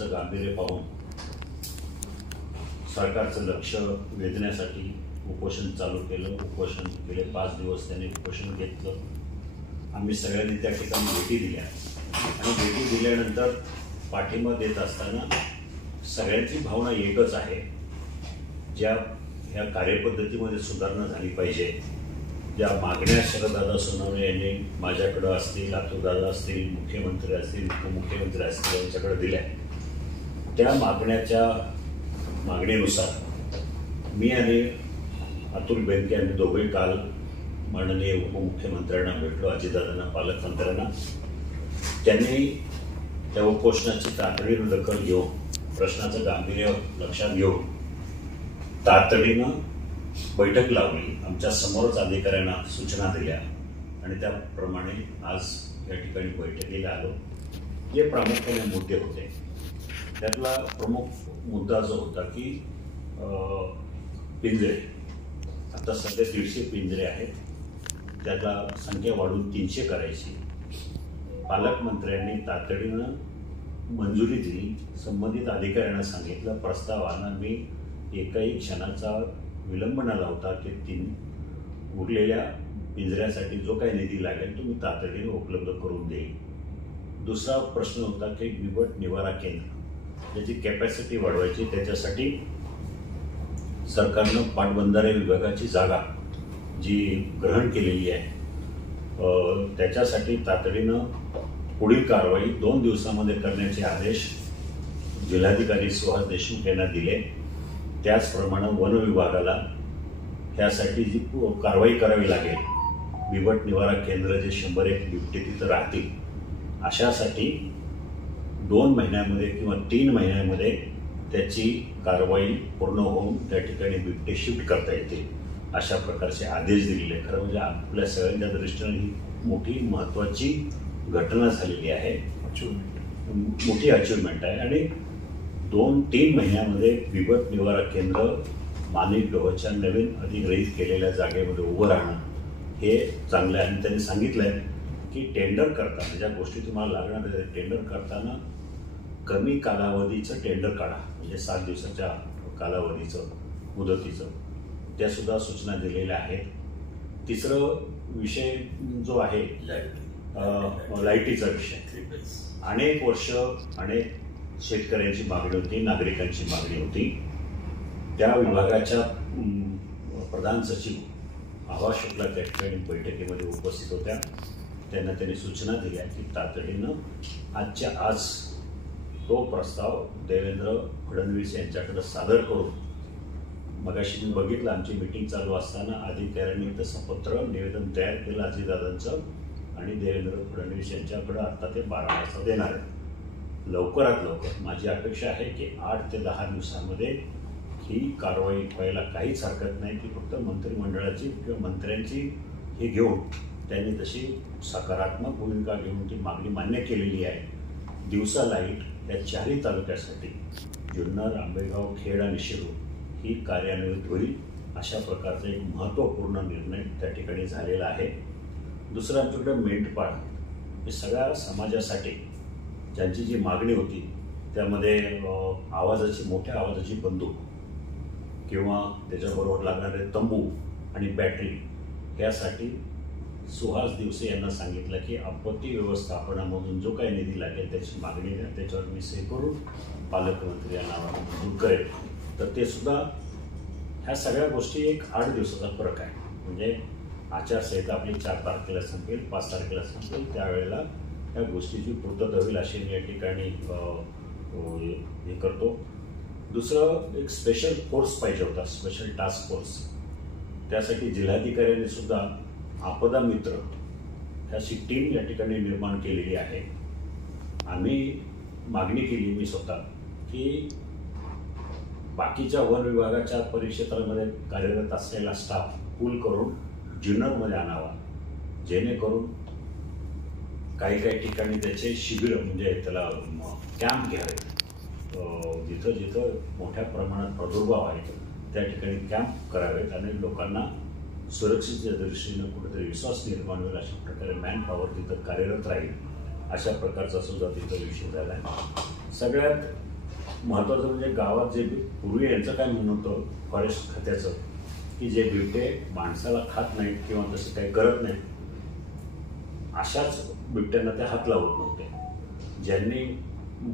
प्रश्नाचं गांभीर्य पाहून सरकारचं लक्ष वेधण्यासाठी उपोषण चालू केलं. उपोषण गेले 5 दिवस त्यांनी उपोषण घेतलं. आम्ही सगळ्यांनी त्या ठिकाणी भेटी दिल्या आणि भेटी दिल्यानंतर पाठिंबा देत असताना सगळ्यांची भावना एकच आहे, ज्या ह्या कार्यपद्धतीमध्ये सुधारणा झाली पाहिजे. ज्या मागण्या शरददादा सोनवणे यांनी माझ्याकडं असतील, लातूरदादा असतील, मुख्यमंत्री असतील, उपमुख्यमंत्री असतील यांच्याकडे दिल्या, त्या मागणीनुसार मी आणि अतुल बेनके यांनी दोघेही काल माननीय उपमुख्यमंत्र्यांना भेटलो, अजितदादांना, पालकमंत्र्यांना. त्यांनी त्या उपोषणाची तातडीनं दखल घेऊन, प्रश्नाचं गांभीर्य लक्षात घेऊन तातडीनं बैठक लावली. आमच्या समोरच अधिकाऱ्यांना सूचना दिल्या आणि त्याप्रमाणे आज या ठिकाणी बैठकीला आलो. जे प्रामुख्याने मुद्दे होते त्यातला प्रमुख मुद्दा जो होता की पिंजरे, आता सध्या 150 पिंजरे आहेत, त्याला संख्या वाढून 300 करायची. पालकमंत्र्यांनी तातडीनं मंजुरी दिली. संबंधित अधिकाऱ्यांना सांगितलं, प्रस्तावानं मी एकाही क्षणाचा विलंब न लावता ते 3 उरलेल्या पिंजऱ्यासाठी जो काही निधी लागेल तो मी तातडीने उपलब्ध करून देईल. दुसरा प्रश्न होता की बिबट निवारा केंद्र, त्याची कॅपॅसिटी वाढवायची. त्याच्यासाठी सरकारनं पाटबंधारे विभागाची जागा जी ग्रहण केलेली आहे, त्याच्यासाठी तातडीनं पुढील कारवाई 2 दिवसामध्ये करण्याचे आदेश जिल्हाधिकारी सुहास देशमुख यांना दिले. त्याचप्रमाणे वन विभागाला ह्यासाठी जी कारवाई करावी लागेल, बिबट निवारा केंद्र जे 101 बिबटे तिथं राहतील, अशासाठी 2 महिन्यामध्ये किंवा 3 महिन्यामध्ये त्याची कारवाई पूर्ण होऊन त्या ठिकाणी बिबटे शिफ्ट करता येतील, अशा प्रकारचे आदेश दिलेले. खरं म्हणजे आपल्या सगळ्यांच्या दृष्टीनं ही मोठी महत्त्वाची घटना झालेली आहे, मोठी अचिव्हमेंट आहे. आणि 2-3 महिन्यामध्ये बिबट निवारा केंद्र माणिक डोहच्या नवीन अधिग्रहित केलेल्या जागेमध्ये उभं राहणं हे चांगलं आहे. आणि त्यांनी सांगितलं आहे की टेंडर करताना ज्या गोष्टी तुम्हाला लागणार आहेत, टेंडर करताना कमी कालावधीचं टेंडर काढा, म्हणजे 7 दिवसाच्या कालावधीचं, मुदतीचं, त्यासुद्धा सूचना दिलेल्या आहेत. तिसरं विषय जो आहे लाईटीचा विषय, अनेक वर्ष अनेक शेतकऱ्यांची मागणी होती, नागरिकांची मागणी होती. त्या विभागाच्या प्रधान सचिव आभा शुक्ला त्या ठिकाणी बैठकीमध्ये उपस्थित होत्या. त्यांनी सूचना दिल्या की तातडीनं आजच्या आज तो प्रस्ताव देवेंद्र फडणवीस यांच्याकडे सादर करून, मगाशी मी बघितलं आमची मीटिंग चालू असताना अधिकाऱ्यांनी तसं पत्र निवेदन तयार केलं अजितदादांचं आणि देवेंद्र फडणवीस यांच्याकडे आता ते 12 वाजता देणार आहेत. लवकरात लवकर माझी अपेक्षा आहे की 8 ते 10 दिवसांमध्ये ही कारवाई व्हायला काहीच हरकत नाही. ती फक्त मंत्रिमंडळाची किंवा मंत्र्यांची हे घेऊन त्यांनी तशी सकारात्मक भूमिका घेऊन ती मागणी मान्य केलेली आहे. दिवसा लाईट या 4ही तालुक्यासाठी, जुन्नर, आंबेगाव, खेड आणि शिरूर, ही कार्यान्वित होईल, अशा प्रकारचा एक महत्त्वपूर्ण निर्णय त्या ठिकाणी झालेला आहे. दुसरं आमच्याकडे मेंढपाळ, हे सगळ्या समाजासाठी ज्यांची जी मागणी होती त्यामध्ये मोठ्या आवाजाची बंदूक किंवा त्याच्याबरोबर लागणारे तंबू आणि बॅटरी, यासाठी सुहास दिवसे यांना सांगितलं की आपत्ती व्यवस्थापनामधून जो काही निधी लागेल त्याची मागणी द्या, त्याच्यावर मी सही करून पालकमंत्री यांना मंजूर करेल. तर ते सुद्धा ह्या सगळ्या गोष्टी एक 8 दिवसाचा फरक आहे. म्हणजे आचारसंहिता आपली 4 तारखेला संपेल, 5 तारखेला संपेल, त्यावेळेला या गोष्टीची पूर्तता होईल अशी मी या ठिकाणी हे करतो. दुसरं, एक स्पेशल फोर्स पाहिजे होता, स्पेशल टास्क फोर्स. त्यासाठी जिल्हाधिकाऱ्यांनी सुद्धा आपदा मित्र ह्याची टीम या ठिकाणी निर्माण केलेली आहे. आम्ही मागणी केली, मी स्वतः, की बाकीच्या वन विभागाच्या परिक्षेत्रामध्ये कार्यरत असलेला स्टाफ पूल करून जुन्नरमध्ये आणावा, जेणेकरून काही ठिकाणी त्याचे शिबिर, म्हणजे त्याला कॅम्प घ्यावे. जिथं जिथं मोठ्या प्रमाणात प्रादुर्भाव आहे त्या ठिकाणी कॅम्प करावेत आणि लोकांना सुरक्षेच्या दृष्टीनं कुठेतरी विश्वास निर्माण होईल अशा प्रकारे मॅन पॉवर तिथं कार्यरत राहील, अशा प्रकारचा सुद्धा तिथं विषय झाला आहे. सगळ्यात महत्त्वाचं म्हणजे गावात जे पूर्वी यांचं काय म्हणणं होतं फॉरेस्ट खात्याचं की जे बिबटे माणसाला खात नाहीत किंवा तसं काही करत नाहीत अशाच बिबट्यांना ते हात लावत नव्हते. ज्यांनी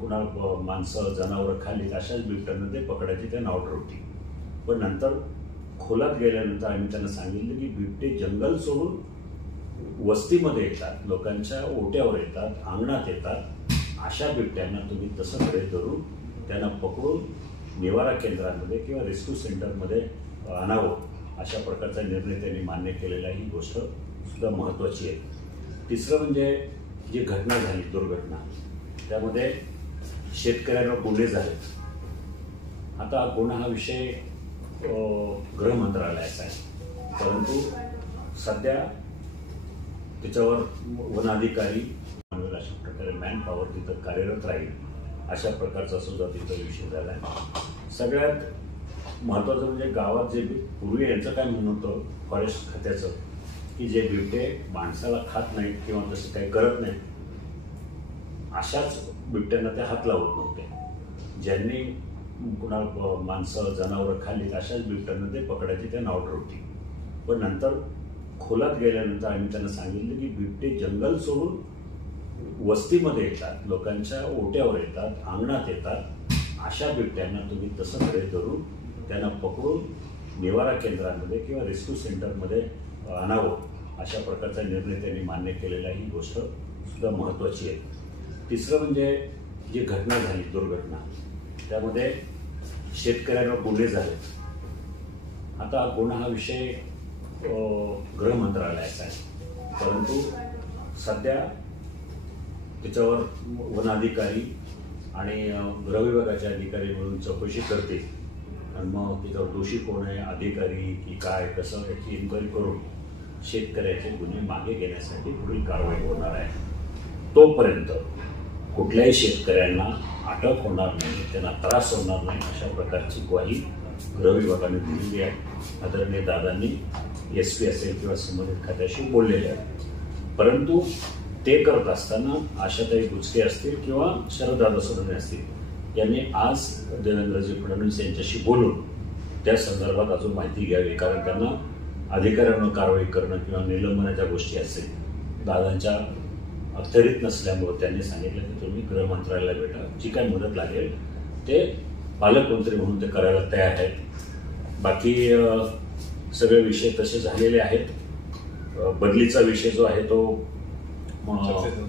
पुन्हा माणसं जनावरं खाल्लीत अशाच बिबट्यांना ते पकडायची ते नाव ठरवती. पण नंतर खोलात गेल्यानंतर आम्ही त्यांना सांगितलं की बिबटे जंगल सोडून वस्तीमध्ये येतात, लोकांच्या ओट्यावर येतात, अंगणात येतात. अशा बिबट्यांना तुम्ही तसं कडे धरून त्यांना पकडून निवारा केंद्रांमध्ये किंवा रेस्क्यू सेंटरमध्ये आणावं अशा प्रकारचा निर्णय त्यांनी मान्य केलेला. ही गोष्ट सुद्धा महत्त्वाची आहे. तिसरं म्हणजे जी घटना झाली दुर्घटना त्यामध्ये शेतकऱ्यांवर गुन्हे झाले. आता गुन्हा हा विषय गृह मंत्रालयाचा आहे, परंतु सध्या त्याच्यावर वनाधिकारी अशा प्रकारे मॅन पॉवर तिथं कार्यरत राहील अशा प्रकारचा सुद्धा तिथं विषय झाला आहे. सगळ्यात महत्त्वाचं म्हणजे गावात जे पूर्वी यांचं काय म्हणणं होतं फॉरेस्ट खात्याचं की जे बिबटे माणसाला खात नाहीत किंवा तसं काही करत नाहीत अशाच बिबट्यांना ते हात लावत नव्हते. ज्यांनी पुन्हा माणसं जनावरं खाल्लीत अशाच बिबट्यांना ते पकडायची ते नाव ठरवती. पण नंतर खोलात गेल्यानंतर आम्ही त्यांना सांगितलं की बिबटे जंगल सोडून वस्तीमध्ये येतात, लोकांच्या ओट्यावर येतात, अंगणात येतात. अशा बिबट्यांना तुम्ही तसं कडे धरून त्यांना पकडून निवारा केंद्रांमध्ये किंवा रेस्क्यू सेंटरमध्ये आणावं अशा प्रकारचा निर्णय त्यांनी मान्य केलेला. ही गोष्ट सुद्धा महत्त्वाची आहे. तिसरं म्हणजे जी घटना झाली दुर्घटना त्यामध्ये शेतकऱ्यांवर गुन्हे झाले. आता गुन्हा हा विषय गृह मंत्रालयाचा आहे, परंतु सध्या त्याच्यावर वनाधिकारी आणि गृह विभागाचे अधिकारी मिळून चौकशी करते आणि मग त्याच्यावर दोषी कोण आहे, अधिकारी की काय कसं याची इन्क्वायरी करून शेतकऱ्याचे गुन्हे मागे घेण्यासाठी पुढील कारवाई होणार आहे. तोपर्यंत कुठल्याही शेतकऱ्यांना अटक होणार नाही, त्यांना त्रास होणार नाही अशा प्रकारची ग्वाही गृह विभागाने दिलेली आहे. आदरणीय दादांनी SP असेल किंवा संबंधित खात्याशी बोललेले आहे. परंतु ते करत असताना आशाताई बुचके असतील किंवा शरददादा सोनवणे असतील यांनी आज देवेंद्रजी फडणवीस यांच्याशी बोलून त्या संदर्भात अजून माहिती घ्यावी. कारण त्यांना अधिकाऱ्यांवर कारवाई करणं किंवा निलंबनाच्या गोष्टी असेल दादांच्या अखत्यारीत नसल्यामुळे त्यांनी सांगितलं की तुम्ही गृह मंत्रालयाला भेटा, जी काय मदत लागेल ते पालकमंत्री म्हणून ते करायला तयार आहेत. बाकी सगळे विषय तसे झालेले आहेत. बदलीचा विषय जो आहे तो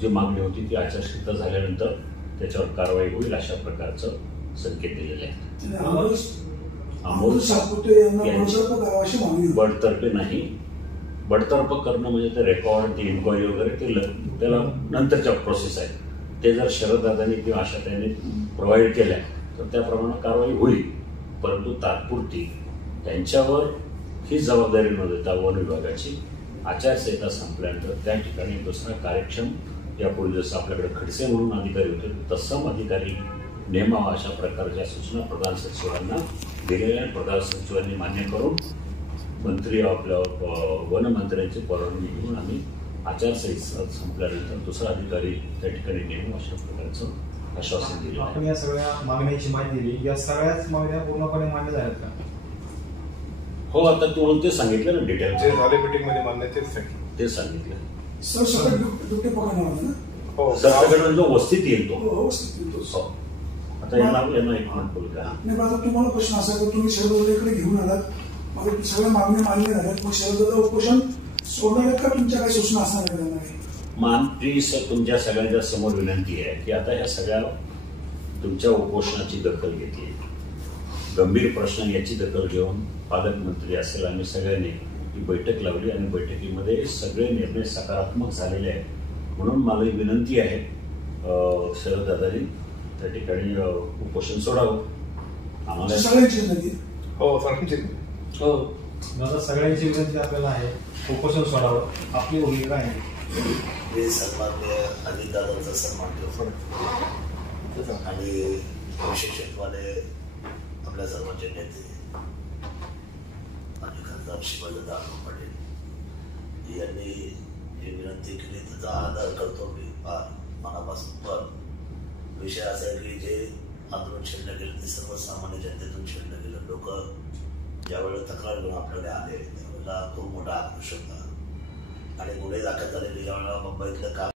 जी मागणी होती ती आचारसंहिता झाल्यानंतर त्याच्यावर कारवाई होईल अशा प्रकारचं संकेत दिलेले आहेत. बडतर्फे नाही, बडतर्फ करणं म्हणजे ते रेकॉर्ड ती इन्क्वायरी वगैरे ते त्याला नंतरच्या प्रोसेस आहे. ते जर शरददादांनी किंवा आशाताईंनी प्रोव्हाइड केल्या तर त्याप्रमाणे कारवाई होईल. परंतु तात्पुरती त्यांच्यावर ही जबाबदारी न देता वन विभागाची आचारसंहिता संपल्यानंतर त्या ठिकाणी दुसरा कार्यक्षम यापूर्वी जसं आपल्याकडे खडसे म्हणून अधिकारी होते तत्सम अधिकारी नेमावा अशा प्रकारच्या सूचना प्रधान सचिवांना दिलेल्या. प्रधान सचिवांनी मान्य करून मंत्री आपल्या वनमंत्र्यांची परवानगी घेऊन आम्ही आचारसंहिता संपल्यानंतर दुसरा अधिकारी त्या ठिकाणी नेमू अशा प्रकारचं आश्वासन दिलं. आपण या सगळ्या मागण्यांची माहिती दिली, या सगळ्याच मागण्या पूर्णपणे मान्य झाल्यात का? हो, आता तुम्हाला ते सांगितलं ना डिटेल जे झाले मीटिंग मध्ये मान्य ते सांगितलं. सर सगळं जो वस्तीत येईल तो आता यांना एक मिनिट बोलू का? नाही, आता तुम्हाला प्रश्न असा की तुम्ही शरददादाकडे घेऊन आलात, मग सगळ्या मागण्या मान्य झाल्यात, मग शरददादा उपोषण सोडणार आहेत का? तुमच्या काही सूचना असणार आहे? मानप्री सर, तुमच्या सगळ्यांच्या समोर विनंती आहे की आता या सगळ्या तुमच्या उपोषणाची दखल घेतली, गंभीर प्रश्न याची दखल घेऊन पालकमंत्री असेल आम्ही सगळ्यांनी ही बैठक लावली आणि बैठकीमध्ये सगळे निर्णय सकारात्मक झालेले आहेत. म्हणून मला ही विनंती आहे शरददादांनी त्या ठिकाणी उपोषण सोडावं. आम्हाला सगळ्यांची विनंती. हो, सगळ्यांची. हो दादा, सगळ्यांची विनंती आपल्याला आहे, उपोषण सोडावं. आपली भूमिका काय आहे? मी सन्मान्य अजितदादांचा सन्मान ठेवतो आणि विशेषत्वाने आपल्या सर्वांचे नेते आणि खासदार शिवाजीदादा पाटील यांनी जी विनंती केली त्याचा आदर करतो मी फार मनापासून. पण विषय असा आहे की जे आंदोलन छेडलं गेलं ते सर्वसामान्य जनतेतून छेडलं गेलं. लोक ज्यावेळेला तक्रार घेऊन आपल्याकडे आले त्यावेळेला खूप मोठा आक्रोश होता आणि गुन्हे दाखल झालेले ज्यावेळेला मुंबईतलं काम